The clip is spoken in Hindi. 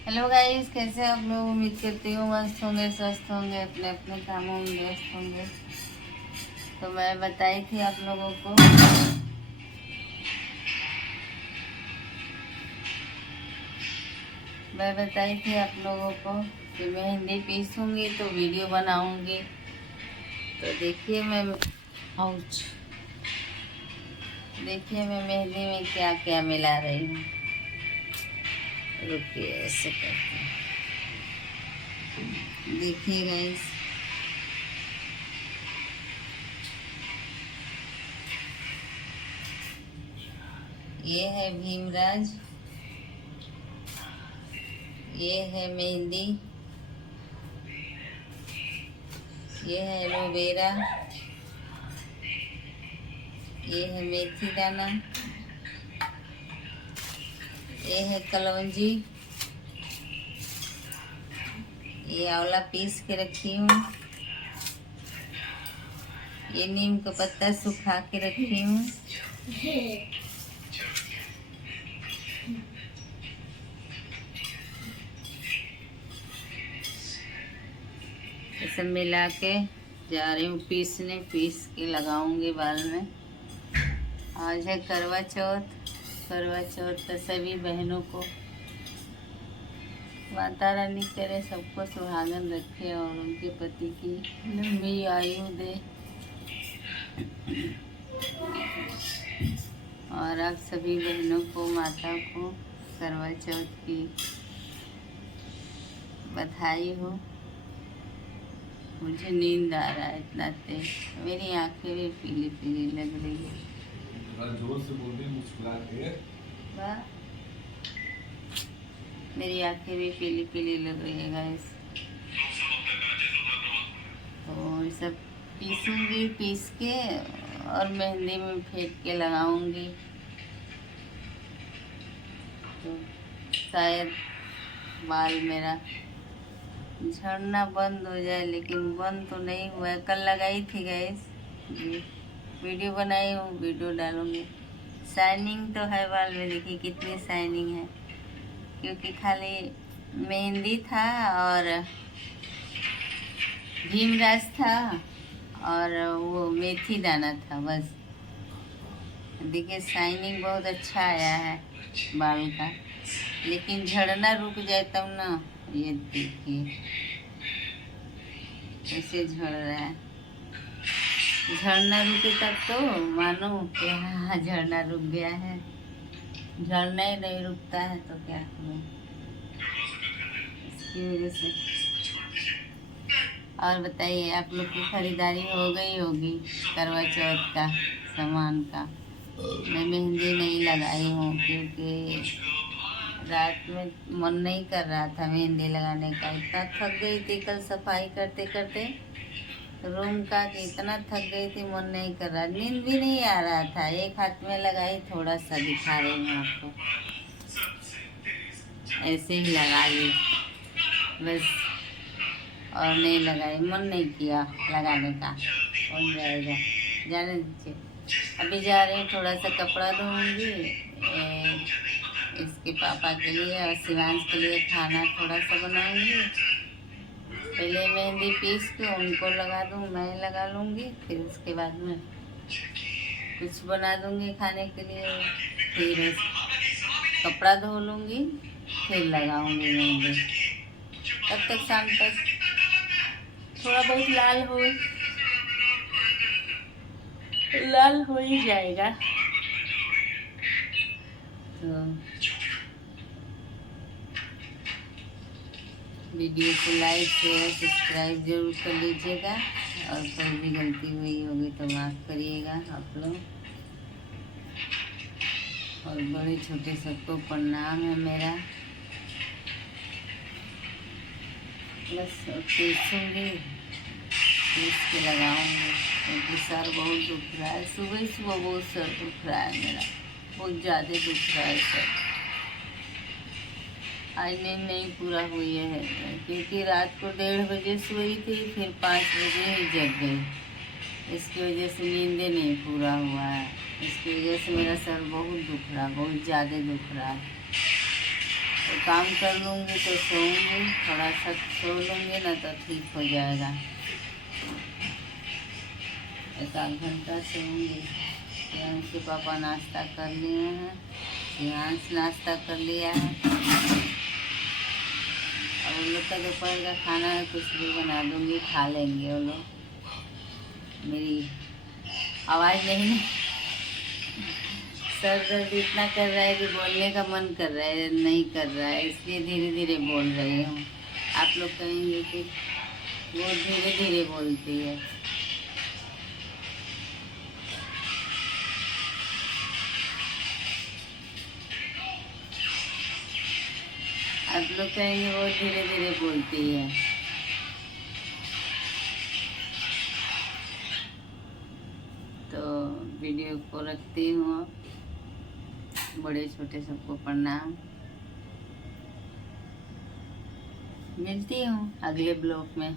हेलो गाइस, कैसे आप लोग? उम्मीद करती हूँ मस्त होंगे, स्वस्थ होंगे, अपने अपने कामों में व्यस्त होंगे। तो मैं बताई थी आप लोगों को कि मैं हिंदी पीसूंगी तो वीडियो बनाऊंगी। तो आउच देखिए मैं मेहंदी में क्या क्या मिला रही हूँ। रुकिए, ऐसे करके देखिए गाइस। ये है भीमराज, ये है मेहंदी, ये है एलोवेरा, ये है मेथी दाना, ये है कलौंजी, ये आंवला पीस के रखी हूँ, ये नीम का पत्ता सुखा के रखी हूँ, ये सब मिला के जा रही हूँ पीसने। पीस के लगाऊंगी बाल में। आज है करवा चौथ। करवा चौथ का सभी बहनों को माता रानी करे सबको सुहागन रखे और उनके पति की लंबी आयु दे। और आप सभी बहनों को, माता को करवा चौथ की बधाई हो। मुझे नींद आ रहा है इतना तेज, मेरी आंखें भी पीली पीली लग रही है। जोर से बोल रही मुस्कुरा के। मेरी आंखें भी पीली पीली लग रही है गाइस। तो ये सब पीसूंगी, पीस के और मेहंदी में फेंक के लगाऊंगी तो शायद बाल मेरा झड़ना बंद हो जाए। लेकिन बंद तो नहीं हुआ है। कल लगाई थी गैस, वीडियो बनाई हूँ, वीडियो डालूंगी। शाइनिंग तो है बाल में, देखिए कितनी शाइनिंग है, क्योंकि खाली मेहंदी था और भीमराज था और वो मेथी दाना था, बस। देखिए शाइनिंग बहुत अच्छा आया है बाल का। लेकिन झड़ना रुक जाए तब ना। ये देखिए कैसे झड़ रहा है। झड़ना रुके तब तो मानो कि हाँ झड़ना रुक गया है। झड़ना ही नहीं रुकता है तो क्या करूँ, इसकी वजह से। और बताइए, आप लोग की खरीदारी हो गई होगी करवा चौथ का सामान का। मैं मेहंदी नहीं लगाई हूँ क्योंकि रात में मन नहीं कर रहा था मेहंदी लगाने का। इतना थक गई थी कल सफाई करते करते रूम का कि इतना थक गई थी, मन नहीं कर रहा, नींद भी नहीं आ रहा था। एक हाथ में लगाई, थोड़ा सा दिखा रही हूँ आपको, ऐसे ही लगा ली बस, और नहीं लगाई। मन नहीं किया लगाने का। बन जाएगा, जाने दीजिए। अभी जा रही हूँ, थोड़ा सा कपड़ा धोऊंगी इसके पापा के लिए और शिवांश के लिए खाना थोड़ा सा बनाऊंगी। पहले मेहंदी पीस के उनको लगा दूँ, मैं लगा लूँगी, फिर उसके बाद में कुछ बना दूँगी खाने के लिए। फिर कपड़ा धो लूँगी, फिर लगाऊँगी मेहंदी। तब तक शाम तक थोड़ा बहुत लाल हो ही जाएगा। तो वीडियो को लाइक शेयर सब्सक्राइब जरूर कर लीजिएगा। और कोई भी गलती हुई होगी तो माफ़ करिएगा आप लोग। और बड़े छोटे सबको प्रणाम है मेरा। बस पीसूँगी, पीस के लगाऊँगी क्योंकि सर बहुत दुख रहा है। सुबह सुबह बहुत सर दुख रहा है मेरा, बहुत ज़्यादा दुख रहा है सर। आज नींद नहीं पूरा हुई है क्योंकि रात को 1:30 बजे सोई थी, फिर 5 बजे ही जग गई। इसकी वजह से नींद नहीं पूरा हुआ है। इसकी वजह से मेरा सर बहुत दुख रहा है, बहुत ज़्यादा दुख रहा है। तो काम कर लूँगी तो सोऊंगी, थोड़ा सा सो लूँगी ना तो ठीक हो जाएगा। एक आध घंटा सोऊंगी। शिवांश के पापा नाश्ता कर लिए हैं, शिवांश नाश्ता कर लिया है। अब उन लोग का दोपहर का खाना है, कुछ भी बना दूँगी, खा लेंगे वो लोग। मेरी आवाज़ नहीं, सर दर्द इतना कर रहा है कि बोलने का मन कर रहा है, नहीं कर रहा है, इसलिए धीरे धीरे बोल रही हूँ। आप लोग कहेंगे कि वो धीरे धीरे बोलती है। आप लोग कहेंगे वो धीरे धीरे बोलती है। तो वीडियो को रखती हूँ। बड़े छोटे सबको प्रणाम। मिलती हूँ अगले ब्लॉग में।